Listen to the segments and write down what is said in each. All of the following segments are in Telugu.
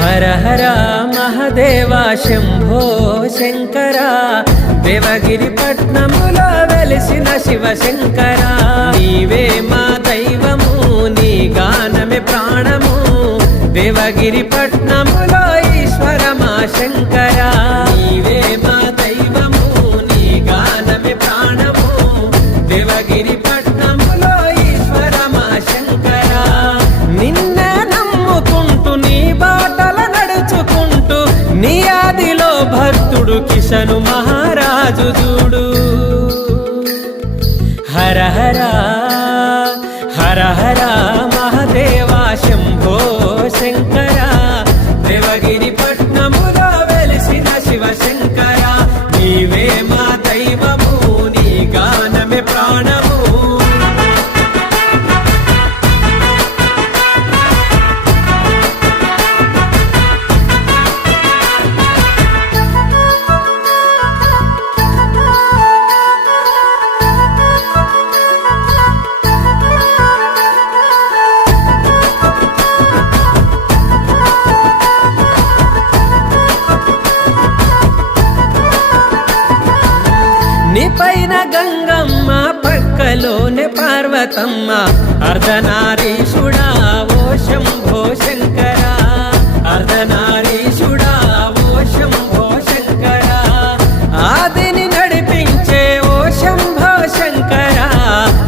హర హర మహదేవా శంభో శంకర దేవగిరి పట్నములో వెలిసిన శివ శంకర నీవే మా దైవము నీ గానమే ప్రాణము దేవగిరి చూడు కిషను మహారాజు చూడు. హర హర హర హరా. గంగమ్మ పక్కలోనే పార్వతమ్మ. అర్ధనారీషుడా ఓ శంభో శంకర. అర్ధనారీషుడా ఓ శంభో శంకర. ఆదిని నడిపించే ఓ శంభో శంకర.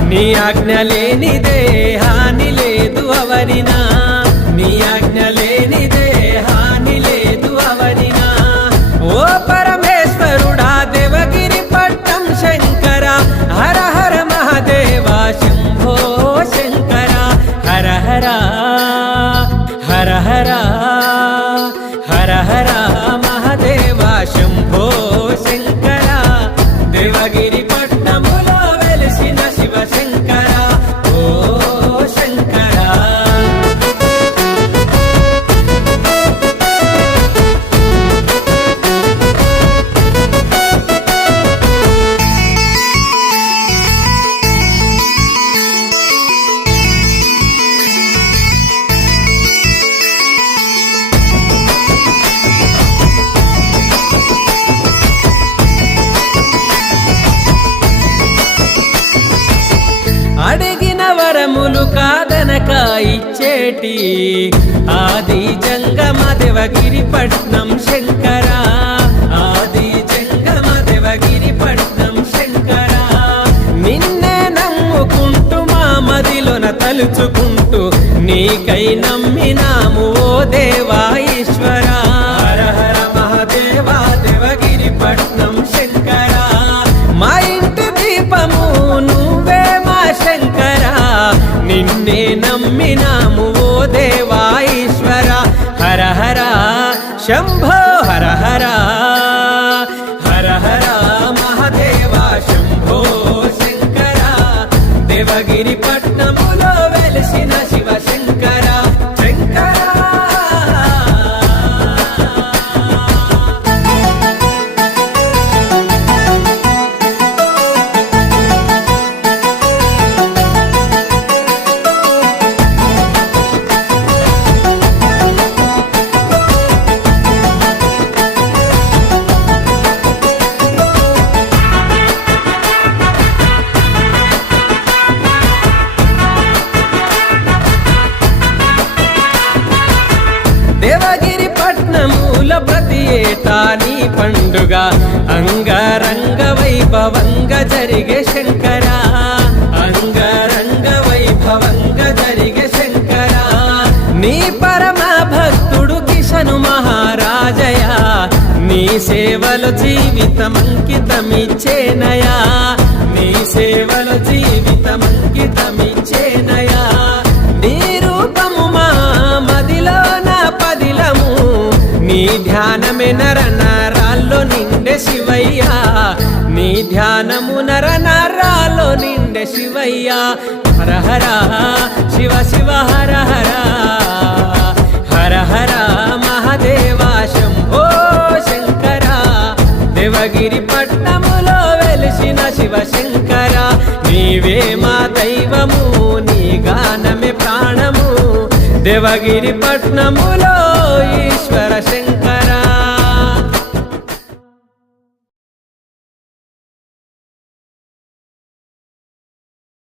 నీ ఆజ్ఞ లేని దేహాని లేదు అవరినా నీ ఆజ్ఞ లేని మహాదేవ వరములు కాదనక ఇచ్చేటి. ఆది జంగమ దేవగిరి పట్నం శంకరా. ఆది జంగమ దేవగిరి పట్నం శంకర. నిన్నే నమ్ముకుంటూ మా మదిలోన తలుచుకుంటూ నీకై నమ్మినాము ఓ దేవాయి శంభో హర హర హర హర మహాదేవ శంభో శంకర దేవగిరి దేవగిరి పట్నముల ప్రతి ఏటా నీ పండుగ. అంగరంగ వైభవంగా జరిగే శంకర. అంగరంగ వైభవంగా జరిగే శంకర. నీ పరమ భక్తుడు కిషను మహారాజయ నీ సేవలు జీవితం అంకితమిచ్చేనయా నీ సేవలు జీవితం అంకితమిచ్చేనయా ధ్యానము నర నరాల్లో నిండే శివయ్యా. హర హర శివ శివ హర హర. హర హర మహాదేవ శంభో శంకర. దేవగిరి పట్నములో వెలిసిన శివ శంకర. నీవే మా దైవము నీ గానమే ప్రాణము. దేవగిరి పట్నములో ఈశ్వర శంకర.